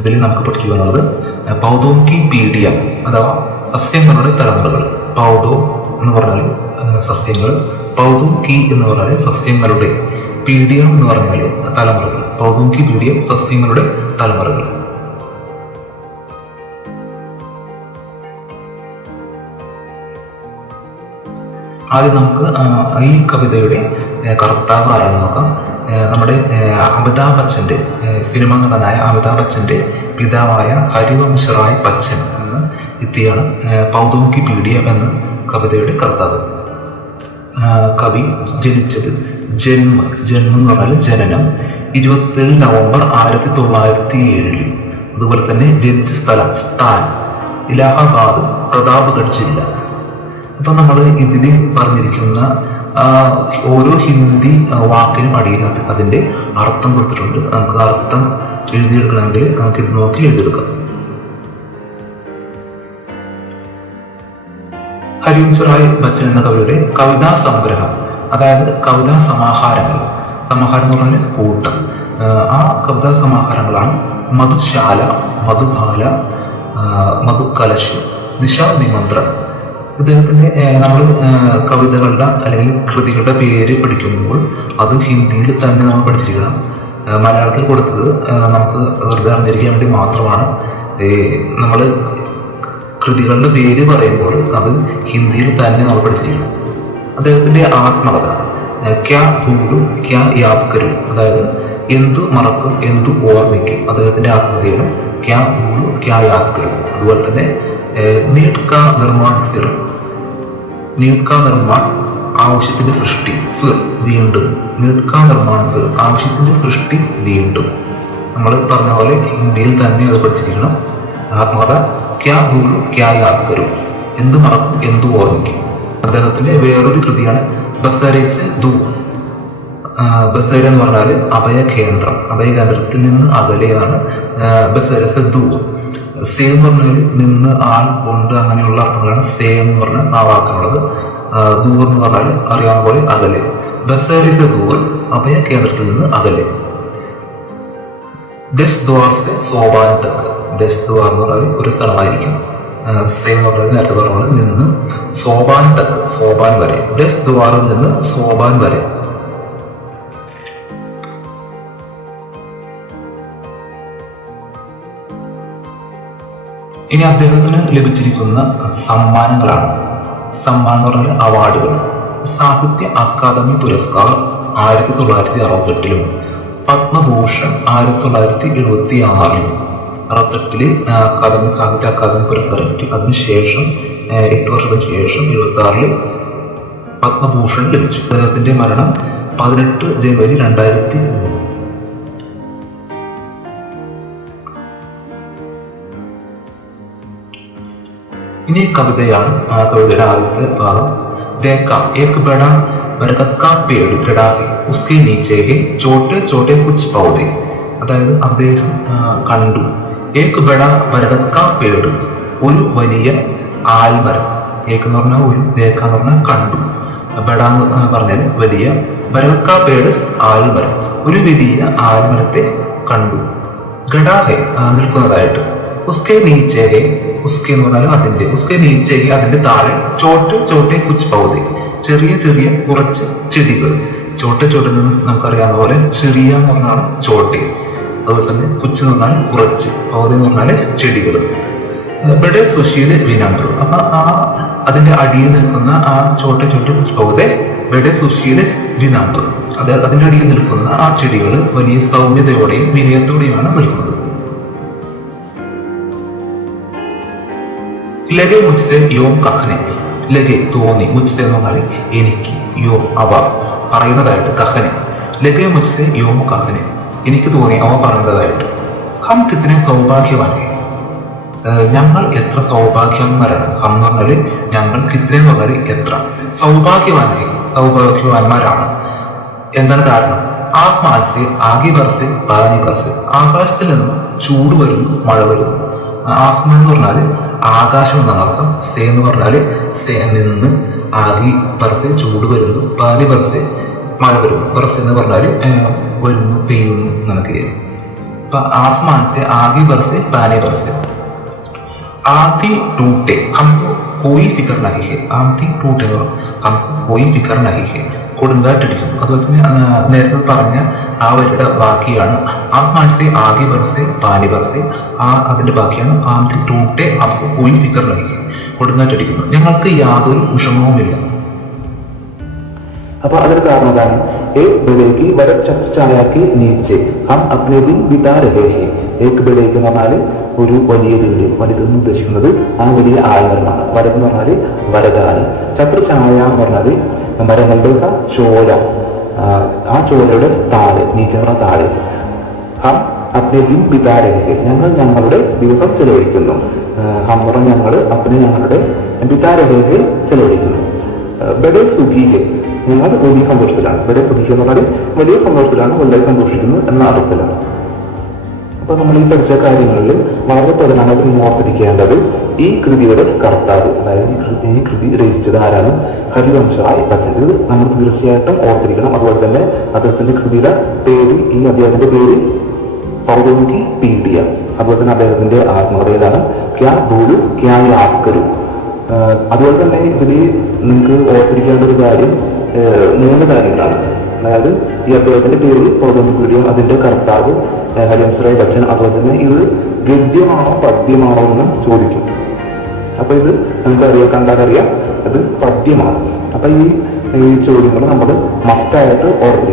ഇതിൽ നമുക്ക് പഠിക്കാനുള്ളത് പൗധോം കി പീഡിയ അഥവാ സസ്യങ്ങളുടെ തലമുറകൾ. പൗധോ എന്ന് പറഞ്ഞാൽ സസ്യങ്ങൾ, പൗധോം കി എന്ന് പറഞ്ഞാൽ സസ്യങ്ങളുടെ, പീഡിയ എന്ന് പറഞ്ഞാൽ തലമുറകൾ. പൗധോം കി പീഡിയ സസ്യങ്ങളുടെ തലമുറകൾ. ആദ്യം നമുക്ക് ഈ കവിതയുടെ കർത്താവ് ആരാണെന്ന് നോക്കാം. നമ്മുടെ അമിതാഭ് ബച്ചന്റെ, സിനിമ നടനായ അമിതാഭ് ബച്ചന്റെ പിതാവായ ഹരിവംശ് റായ് ബച്ചൻ എന്ന വ്യക്തിയാണ് പൗധോം കി പീഡിയ എന്ന കവിതയുടെ കർത്താവ്. കവി ജനിച്ചത് ജന്മം എന്ന് പറഞ്ഞാൽ ജനനം 27 നവംബർ 1907. അതുപോലെ തന്നെ ജനിച്ച സ്ഥലം സ്ഥാൻ ഇലാഹാബാദ്, പ്രതാപ്ഗഡ് ജില്ല. അപ്പൊ നമ്മൾ ഇതിൽ പറഞ്ഞിരിക്കുന്ന ഓരോ ഹിന്ദി വാക്കിനും അടിയിനകത്ത് അതിന്റെ അർത്ഥം കൊടുത്തിട്ടുണ്ട്. നമുക്ക് അർത്ഥം എഴുതിയെടുക്കണമെങ്കിൽ നമുക്ക് ഇത് നോക്കി എഴുതിയെടുക്കാം. ഹരിവംശ് റായ് ബച്ചൻ എന്ന കവിയുടെ കവിതാ സംഗ്രഹം, അതായത് കവിതാ സമാഹാരങ്ങൾ. സമാഹാരം എന്ന് പറഞ്ഞാൽ കൂട്ടം. ആ കവിതാ സമാഹാരങ്ങളാണ് മധുശാല, മധുബാല, മധുകലശ്, ദിശാ നിമന്ത്ര. ഇദ്ദേഹത്തിന്റെ നമ്മൾ കവിതകളുടെ അല്ലെങ്കിൽ കൃതികളുടെ പേര് പഠിക്കുമ്പോൾ അത് ഹിന്ദിയിൽ തന്നെ നമ്മൾ പഠിച്ചിരിക്കണം. മലയാളത്തിൽ കൊടുത്തത് നമുക്ക് വെറുതെ അറിഞ്ഞിരിക്കാൻ വേണ്ടി മാത്രമാണ്. നമ്മൾ കൃതികളുടെ പേര് പറയുമ്പോൾ അത് ഹിന്ദിയിൽ തന്നെ നമ്മൾ പഠിച്ചിരിക്കണം. അദ്ദേഹത്തിന്റെ ആത്മകഥ ക്യാ ഭൂലു ക്യാ യാദ് കരു, അതായത് എന്തു മറക്കും എന്തു ഓർമ്മിക്കും, അദ്ദേഹത്തിന്റെ ആത്മകഥയാണ് ക്യാ ഭൂലു ക്യാ യാദ് കരു. അതുപോലെ തന്നെ നീട്ട് കാ നിർമ്മാൺ ഫിർ, നീട്ട് കാ നിർമ്മാൺ ആവശ്യത്തിന്റെ സൃഷ്ടി, ഫിർ വീണ്ടും, നീട്ട് കാ നിർമ്മാൺ ഫിർ ആവശ്യത്തിന്റെ സൃഷ്ടി വീണ്ടും. നമ്മൾ പറഞ്ഞ പോലെ ഹിന്ദിയിൽ തന്നെ അത് പഠിച്ചിരിക്കണം. ആത്മകഥ ക്യാ ഭൂലു ക്യാ യാദ് കരു, എന്ത് മറക്കും എന്തു ഓർമ്മിക്കും. അദ്ദേഹത്തിന്റെ വേറൊരു കൃതിയാണ് ബസേരെ സെ ദൂർ. ബസേര എന്ന് പറഞ്ഞാൽ അഭയകേന്ദ്രം, അഭയകേന്ദ്രത്തിൽ നിന്ന് അകലെയാണ് ബസേരെ സെ ദൂർ. സേ എന്ന് പറഞ്ഞാൽ നിന്ന്, ആൾ, കൊണ്ട്, അങ്ങനെയുള്ള അർത്ഥങ്ങളാണ് സേ എന്ന് പറഞ്ഞ ആ വാക്കിനുള്ളത്. ദൂർ എന്ന് പറഞ്ഞാൽ അറിയാവുന്ന പോലെ അകലെ. ബസേരെ സെ ദൂർ അഭയകേന്ദ്രത്തിൽ നിന്ന് അകലെ. ദശ് ദ്വാർ സെ സോപാൻ തക്ക്, ദശ് ദ്വാർ എന്ന് പറഞ്ഞാൽ ഒരു സ്ഥലമായിരിക്കും. സേ എന്ന് പറഞ്ഞാൽ നേരത്തെ പറഞ്ഞ നിന്ന്, സോപാൻ തക്ക് സോപാൻ വരെ, ദശ് ദ്വാറിൽ നിന്ന് സോപാൻ വരെ. ഇനി അദ്ദേഹത്തിന് ലഭിച്ചിരിക്കുന്ന സമ്മാനങ്ങളാണ്. സമ്മാനം എന്ന് പറഞ്ഞാൽ അവാർഡുകൾ. സാഹിത്യ അക്കാദമി പുരസ്കാർ 1968, പത്മഭൂഷൺ 1976, 68 അക്കാദമി സാഹിത്യ അക്കാദമി പുരസ്കാരം കിട്ടി. അതിനുശേഷം 8 വർഷത്തിന് ശേഷം 76 പത്മഭൂഷൺ ലഭിച്ചു. അദ്ദേഹത്തിന്റെ മരണം 18 ജനുവരി 2003. ഇനി കവിതയാണ്. ആ കവിതയുടെ ആദ്യത്തെ ഭാഗം. ദേഖാ ഏക് ബഡാ ബർഗത് കാ പേട് ഖടാ ഹൈ, ഉസ്കെ നീച്ചെ ഹൈ ചോട്ടെ ചോട്ടെ കുച്ച് പൗധെ. അതായത് അദ്ദേഹം കണ്ടു ഏക് ബഡാ ബർഗത് കാ പേട്, ഒരു വലിയ ആൽമരം. ഏക് എന്ന് പറഞ്ഞാൽ ഒരു, ദേഖ എന്ന് പറഞ്ഞാൽ കണ്ടു, ബഡ എന്ന് പറഞ്ഞാൽ വലിയ, ബർഗത് കാ പേട് ആൽമരം, ഒരു വലിയ ആൽമരത്തെ കണ്ടു. ഖടാ ഹൈ നിൽക്കുന്നതായിട്ട്. ഉസ്കെ നീച്ചെ ഹൈ, ഉസ്കെ എന്ന് പറഞ്ഞാൽ അതിന്റെ, ഉസ്കെ നീച്ചെ ഹൈ അതിന്റെ താഴെ, ചോട്ടെ ചോട്ടെ കുച്ച് പൗധെ ചെറിയ ചെറിയ കുറച്ച് ചെടികൾ. ചോട്ടെ ചോട്ടെ നമുക്കറിയാവുന്ന പോലെ ചെറിയ എന്ന് പറഞ്ഞാൽ ചോട്ടെ, അതുപോലെ തന്നെ കുച്ച് എന്ന് പറഞ്ഞാൽ കുറച്ച്, പൗധ എന്ന് പറഞ്ഞാൽ ചെടികൾ. ബഡെ സുശീല് വിനമ്ര, അപ്പൊ അതിന്റെ അടിയിൽ നിൽക്കുന്ന ആ ചോട്ടെ ചോട്ടെ കുച്ച് പൗധെ ബഡെ സുശീല് വിനമ്ര, അതായത് അതിന്റെ അടിയിൽ നിൽക്കുന്ന ആ ചെടികൾ വലിയ സൗമ്യതയോടെയും വിനയത്തോടെയുമാണ് നിൽക്കുന്നത്. ലഗെ മുജ്സെ യോം കഹനെ, ലഗെ തോന്നി, മുജ്സെ എന്ന് പറഞ്ഞാൽ എനിക്ക്, യോം അവ പറയുന്നതായിട്ട്, കഹനെ ലഗെ മുജ്സെ യോം കഹനെ എനിക്ക് തോന്നി, അവ പറയുന്നതായിട്ട്. ഹം കിത്തനെ സൗഭാഗ്യവാൻ, ഞങ്ങൾ എത്ര സൗഭാഗ്യവാന്മാരാണ്. ഹം എന്ന് പറഞ്ഞാല് ഞങ്ങൾ, കിത്തനെ എന്ന് പറഞ്ഞാൽ എത്ര, സൗഭാഗ്യവാൻ സൗഭാഗ്യവാന്മാരാണ്. എന്താണ് കാരണം? ആസ്മാൻ സെ ആകി ബർസെ പാനി ബർസെ, ആകാശത്തിൽ നിന്ന് ചൂട് വരുന്നു മഴ വരുന്നു. ആസ്മാൻ എന്ന് പറഞ്ഞാല് ആകാശം എന്നാണ് അർത്ഥം. സേ എന്ന് പറഞ്ഞാല് സേ നിന്ന്, ആകി ബർസെ ചൂട് വരുന്നു, പാനി ബർസെ മഴ വരുന്നു. ബർസെ എന്ന് പറഞ്ഞാല് വരുന്നു, പെയ്യുന്നു എന്നൊക്കെ. आसमान से आगे बरसे पानी बरसे, आधी टूटे हमको कोई फिक्र नहीं है, ആദ്യം ടൂട്ടെ हमको कोई फिक्र नहीं है, കൊടുങ്കാറ്റടിക്കും. അതുപോലെ തന്നെ നേരത്തെ പറഞ്ഞ ആ വരിയുടെ ബാക്കിയാണ് ആസ്മാൻ സെ ആകെ ബർസെ പാനി ബർസെ, അതിന്റെ ബാക്കിയാണ് ആദ്യം ടൂട്ടെ നമുക്ക് കോയി ഫിക്കർ നൽകി, കൊടുങ്കാറ്റടിക്കുന്നു, ഞങ്ങൾക്ക് യാതൊരു വിഷമവുമില്ല. അപ്പൊ അതിന് കാരണം എന്താണ്? एक बेड़े की वरद छत्र छाया के नीचे हम अपने दिन बिता रहे हैं. एक बेड़േക്ക് എന്ന് പറഞ്ഞാൽ ഒരു വലിയതിന്റെ, വലുതെന്ന് ഉദ്ദേശിക്കുന്നത് ആ വലിയ ആൽമരമാണ്. വരദ് എന്ന് പറഞ്ഞാൽ വരദാനം. ഛത്ര ഛായ എന്ന് പറഞ്ഞാൽ മരങ്ങളുടെ ചോല, ആ ചോലയുടെ താഴെ, നീച്ച താഴെ. ഹം അപ്നെ ദിൻ ബിതാ രഹേ, ഞങ്ങൾ ഞങ്ങളുടെ ദിവസം ചെലവഴിക്കുന്നു. ഹം എന്ന് പറഞ്ഞാൽ ഞങ്ങൾ, അപ്നെ ഞങ്ങളുടെ, ബിതാ രഹേ ചെലവഴിക്കുന്നു. ബഡേ സുഖി ഹെ, ഞങ്ങൾ വലിയ സന്തോഷത്തിലാണ്. ബഡേ സുഖി എന്ന് പറഞ്ഞാൽ വലിയ സന്തോഷത്തിലാണ്, വലുതായി സന്തോഷിക്കുന്നു എന്ന അർത്ഥത്തിലാണ്. അപ്പൊ നമ്മൾ ഈ പഠിച്ച കാര്യങ്ങളിൽ വളരെ പ്രധാനമായിട്ട് നിങ്ങൾ ഓർത്തിരിക്കേണ്ടത് ഈ കൃതിയുടെ കർത്താവ്, അതായത് ഈ കൃതി രചിച്ചത് ആരാണ്? ഹരിവംശറായ് ബച്ചൻ. ഇത് നമ്മൾ തീർച്ചയായിട്ടും ഓർത്തിരിക്കണം. അതുപോലെ തന്നെ അദ്ദേഹത്തിന്റെ കൃതിയുടെ പേര്, ഈ അദ്ദേഹത്തിന്റെ പേര് പൗതോമികി പീഡിയ. അതുപോലെ തന്നെ അദ്ദേഹത്തിന്റെ ആത്മകഥ ഏതാണ്? ക്യാ ഭൂലു ക്യാ യാദ് കരു. അതുപോലെ തന്നെ ഇതിൽ നിങ്ങൾക്ക് ഓർത്തിരിക്കേണ്ട ഒരു കാര്യം 3 കാര്യങ്ങളാണ്. അതായത് ഈ അദ്ദേഹത്തിന്റെ പേര് പൗതോമികി പീഡിയ, അതിന്റെ കർത്താവ് ഹരിവംശറായ് ബച്ചൻ. അതുപോലെ തന്നെ ഇത് ഗദ്യമാണോ പദ്യമാണോ എന്ന് ചോദിക്കും. അപ്പൊ ഇത് നമുക്കറിയാം, കണ്ടാലറിയാം അത് പദ്യമാണ്. അപ്പൊ ഈ ചോദ്യങ്ങൾ നമ്മൾ മസ്റ്റായിട്ട് ഓർത്തിരിക്കണം.